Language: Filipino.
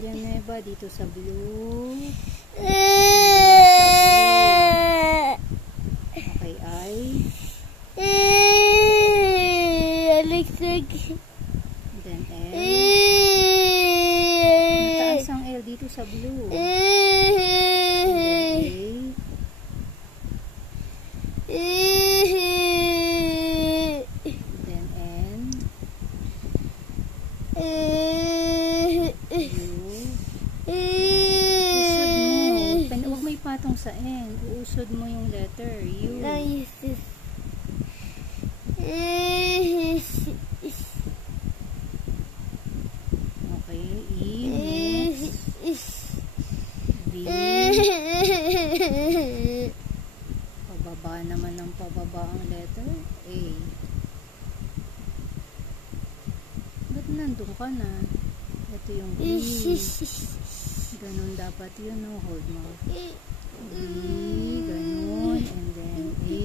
Villanueva dito sa blue. Okay, I. Then L. Nataas ang L dito sa blue. Then N. U. Huwag may patong sa N. Uusod mo yung letter U. Okay, E. V. Pababa naman ng pababa ang letter A. Ba't nandun ka na? Ito yung B. Ganun dapat yun, no? Hold mo. B, ganun, and then A.